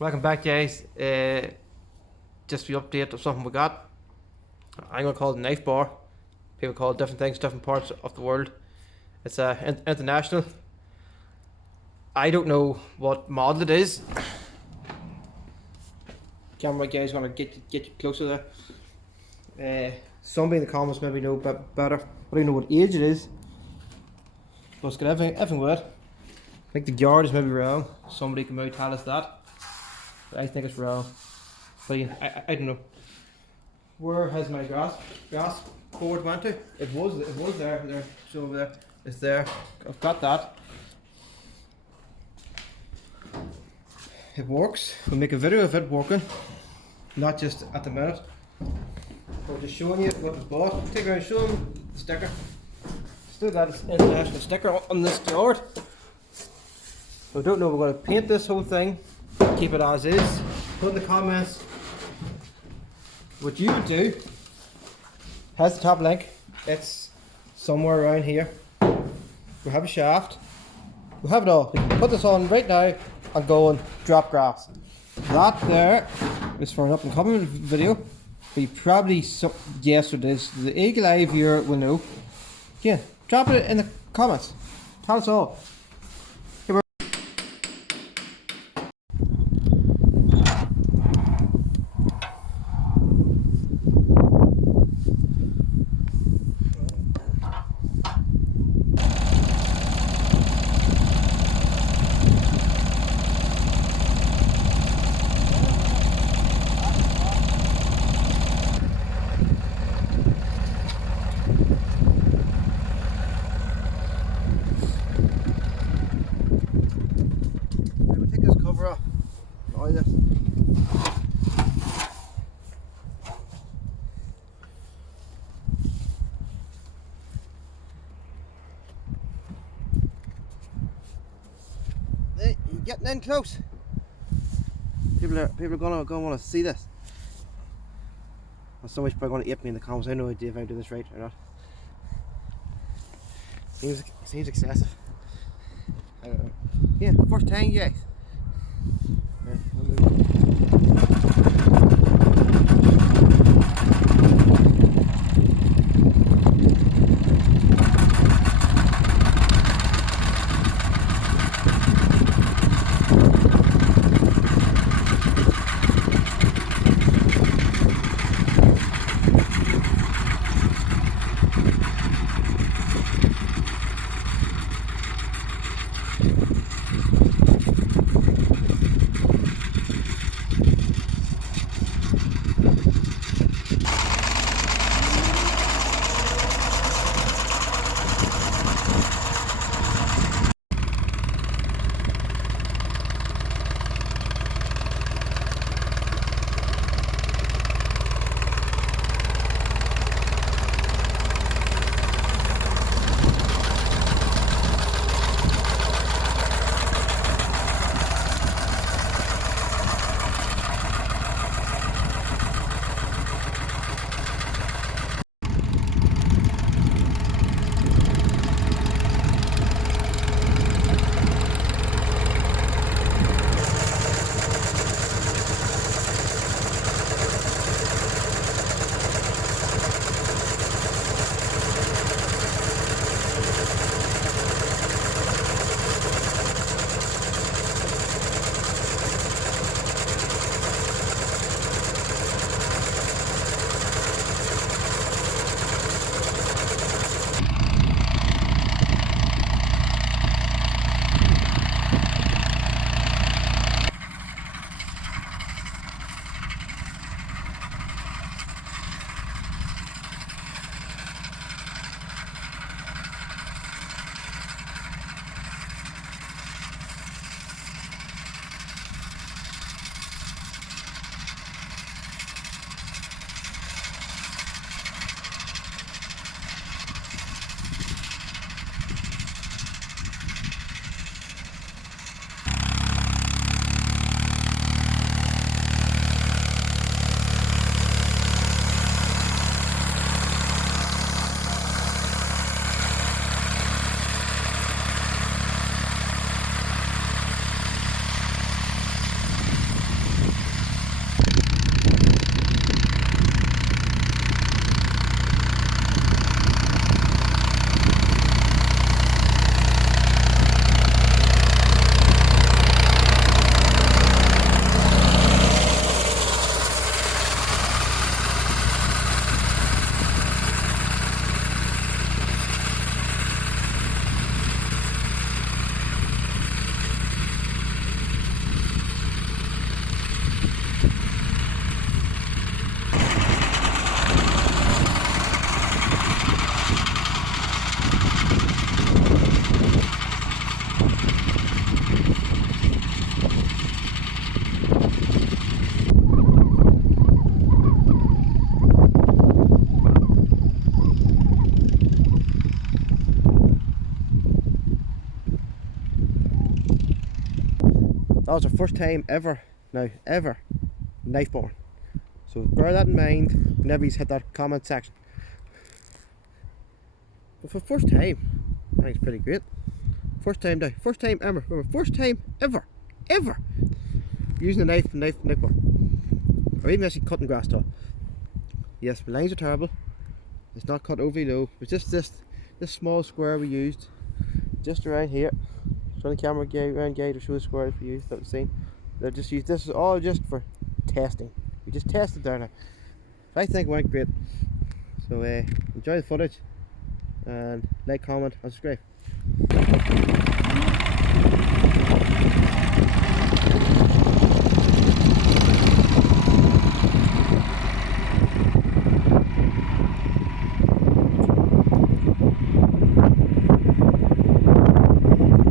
Welcome back, guys. Just the update of something we got. I'm gonna call it a knife bar. People call it different things, different parts of the world. It's international. I don't know what model it is. Camera guy's gonna get you closer there. Somebody in the comments maybe know better. I don't know what age it is. But it's got everything with it. I think the yard is maybe wrong. Somebody can maybe tell us that. I think it's wrong. But yeah, I don't know. Where has my grass cord went to? It was there. So over there. It's there. I've got that. It works. We'll make a video of it working. Not just at the minute. We're just showing you what was bought. Take around, show them the sticker. Still got its international sticker on this yard. So I don't know if we're going to paint this whole thing. Keep it as is. Put in the comments what you would do. Has the top link. It's somewhere around here. We have a shaft. We have it all. We can put this on right now and go and drop grass. That there is for an up and coming video. But probably yes it is. The eagle eye viewer will know. Yeah, drop it in the comments. Tell us all. Cover up. Oh, yes. Hey, you're getting in close. People are gonna want to see this. And so much people are gonna ape me in the comments. I have no idea if I'm doing this right or not. Seems excessive. I don't know. Yeah, first time, guys. was our first time ever, knife boring. So bear that in mind whenever you hit that comment section. But for first time, I think it's pretty great. First time now, first time ever, first time ever using a knife bar. Or even actually cutting grass top. Yes, my lines are terrible. It's not cut overly low. It's just this small square we used just around here. Trying the camera around to show the squares we used that we've seen. They're just used. This is all just for testing. We just tested there now. I think it went great. So enjoy the footage and like, comment and subscribe.